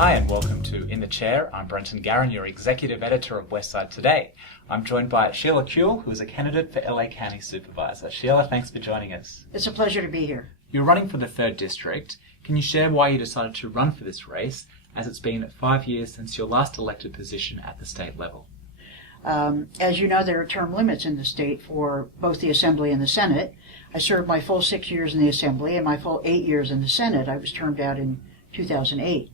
Hi and welcome to In the Chair. I'm Brenton Garen, your Executive Editor of Westside Today. I'm joined by Sheila Kuehl, who is a candidate for LA County Supervisor. Sheila, thanks for joining us. It's a pleasure to be here. You're running for the 3rd District. Can you share why you decided to run for this race, as it's been 5 years since your last elected position at the state level? As you know, there are term limits in the state for both the Assembly and the Senate. I served my full 6 years in the Assembly and my full 8 years in the Senate. I was termed out in 2008.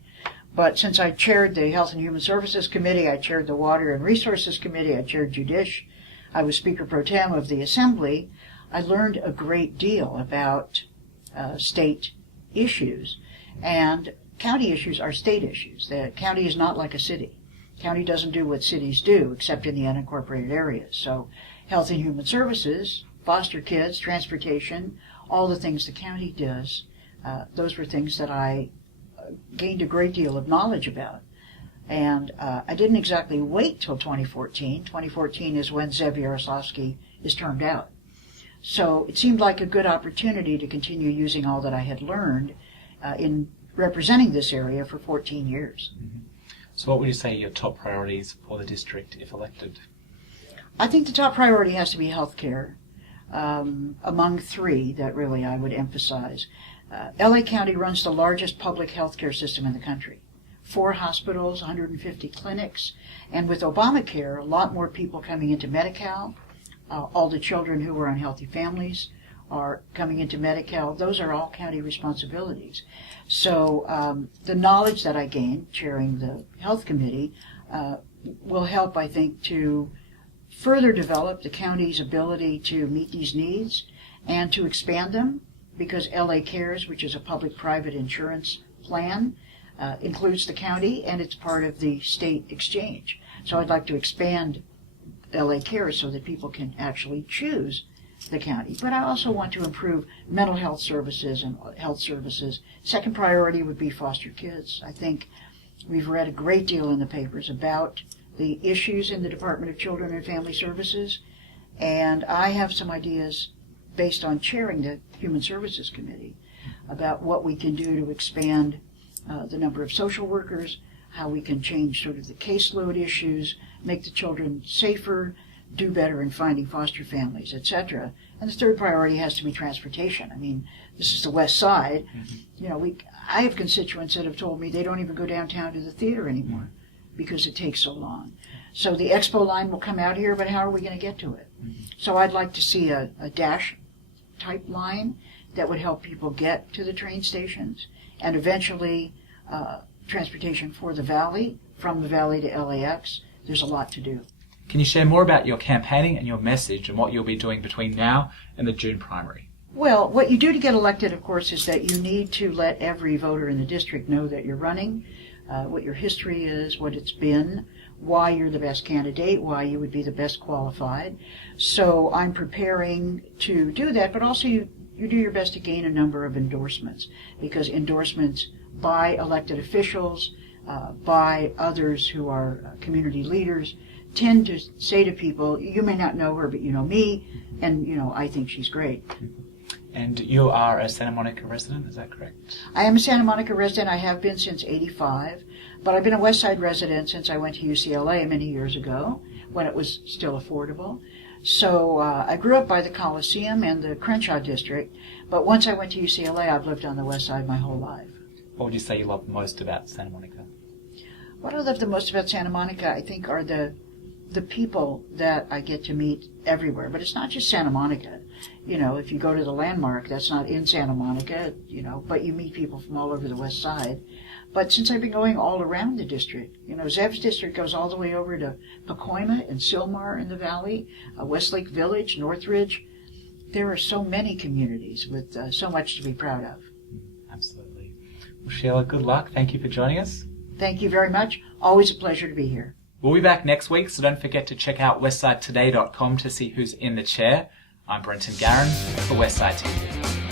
But since I chaired the Health and Human Services Committee, I chaired the Water and Resources Committee, I chaired Judish, I was Speaker Pro Tem of the Assembly, I learned a great deal about state issues. And county issues are state issues. The county is not like a city. County doesn't do what cities do, except in the unincorporated areas. So Health and Human Services, foster kids, transportation, all the things the county does, those were things that I gained a great deal of knowledge about. And I didn't exactly wait till 2014. 2014 is when Zev Yaroslavsky is termed out. So it seemed like a good opportunity to continue using all that I had learned in representing this area for 14 years. Mm-hmm. So what would you say are your top priorities for the district if elected? I think the top priority has to be health care, among three that really I would emphasize. LA County runs the largest public health care system in the country. 4 hospitals, 150 clinics, and with Obamacare, a lot more people coming into Medi-Cal. All the children who were unhealthy families are coming into Medi-Cal. Those are all county responsibilities. So the knowledge that I gained chairing the Health Committee will help, I think, to further develop the county's ability to meet these needs and to expand them, because LA Cares, which is a public-private insurance plan, includes the county and it's part of the state exchange. So I'd like to expand LA Cares so that people can actually choose the county. But I also want to improve mental health services and health services. Second priority would be foster kids. I think we've read a great deal in the papers about the issues in the Department of Children and Family Services, and I have some ideas based on chairing the Human Services Committee about what we can do to expand the number of social workers, how we can change sort of the caseload issues, make the children safer, do better in finding foster families, etc. And the third priority has to be transportation. I mean, this is the West Side. Mm-hmm. You know, I have constituents that have told me they don't even go downtown to the theater anymore because it takes so long. So the Expo line will come out here, but how are we going to get to it? Mm-hmm. So I'd like to see a dash type line that would help people get to the train stations, and eventually transportation for the valley, from the valley to LAX. There's a lot to do. Can you share more about your campaigning and your message and what you'll be doing between now and the June primary? Well, what you do to get elected, of course, is that you need to let every voter in the district know that you're running, what your history is, what it's been, why you're the best candidate, why you would be the best qualified. So I'm preparing to do that, but also you do your best to gain a number of endorsements, because endorsements by elected officials, by others who are community leaders, tend to say to people, you may not know her, but you know me, and I think she's great. And you are a Santa Monica resident, is that correct? I am a Santa Monica resident. I have been since '85, but I've been a Westside resident since I went to UCLA many years ago, when it was still affordable. So I grew up by the Coliseum and the Crenshaw district, but once I went to UCLA, I've lived on the West Side my whole life. What would you say you love most about Santa Monica? What I love the most about Santa Monica, I think, are the people that I get to meet everywhere. But it's not just Santa Monica. If you go to the Landmark, that's not in Santa Monica, but you meet people from all over the West Side. But since I've been going all around the district, Zev's district goes all the way over to Pacoima and Sylmar in the valley, Westlake Village, Northridge. There are so many communities with so much to be proud of. Absolutely. Well, Sheila, good luck. Thank you for joining us. Thank you very much. Always a pleasure to be here. We'll be back next week, so don't forget to check out westsidetoday.com to see who's in the chair. I'm Brenton Garen for Westside TV.